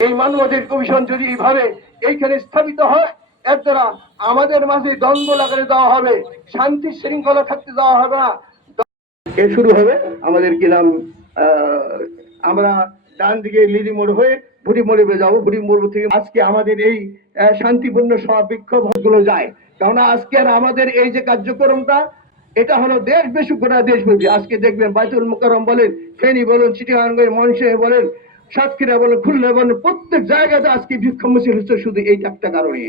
এই মানবাধিকার কমিশন যদি এইভাবে এইখানে স্থাপিত হয়, এর দ্বারা আমাদের মাঝে দ্বন্দ্ব লাগাতে দেওয়া হবে, শান্তি শৃঙ্খলা থাকতে দেওয়া হবে না। এ শুরু হবে আমাদের কি নাম, আমরা ডান দিকে লিলি মোড় হয়ে বুড়ি মোড়ে যাবো, বুড়ি মোড় থেকে আজকে আমাদের এই শান্তিপূর্ণ সভা বিক্ষোভ গুলো যায়। কেননা আজকের আমাদের এই যে কার্যক্রমটা, এটা হলো দেশ বেশুকরা দেশব্যাপী। আজকে দেখবেন বাইতুল মুকাররম বলেন, ফেনী বলেন, চিটাগাঙ্গের মঞ্চে বলেন, সাতক্ষীরা বলেন, খুলনা বলেন, প্রত্যেক জায়গাতে আজকে বিক্ষোভ মিছিল হচ্ছে শুধু এই একটা কারণে।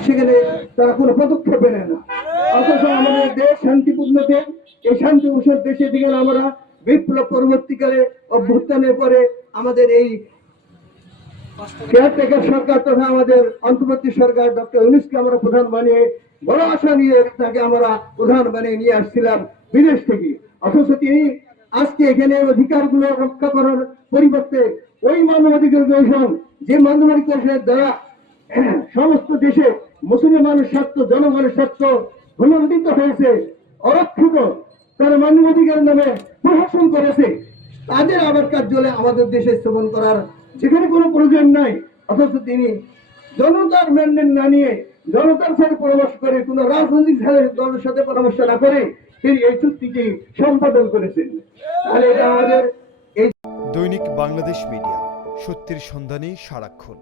সেখানে তারা কোনো পদক্ষেপ নেয় না। অথচ আমাদের দেশ শান্তিপূর্ণ দেশ, এই শান্তিপূর্ণ দেশে দিকে আমরা বিপ্লব পরবর্তীকালে অভ্যুত্থানের পরে আমাদের এই কেয়ারটেকার সরকার তথা আমাদের অন্তর্বর্তী সরকার ডক্টর ইউনূসকে আমরা প্রধান বানিয়ে বড় আশা নিয়ে তাকে আমরা প্রধান বানিয়ে নিয়ে আসছিলাম বিদেশ থেকে। অথচ তিনি আজকে এখানে অধিকারগুলো রক্ষা করার পরিবর্তে ওই মানবাধিকার কমিশন, যে মানবাধিকার কমিশনের দ্বারা সমস্ত দেশে মুসলমানের স্বার্থ, জনগণের স্বার্থ ভূমিত হয়েছে, অরক্ষিত, তারা মানবাধিকার নামে প্রশাসন করেছে, তাদের আবার কার্যালয়ে আমাদের দেশে স্থাপন করার যেখানে কোনো প্রয়োজন নাই। অথচ তিনি জনতার ম্যান্ডেট না নিয়ে, জনতার সাথে পরামর্শ করে, কোন রাজনৈতিক দলের সাথে পরামর্শ না করে তিনি এই চুক্তিটি সম্পাদন করেছেন। তাহলে এটা আমাদের এই দৈনিক বাংলাদেশ মিডিয়া, সত্যের সন্ধানে সারাক্ষণ।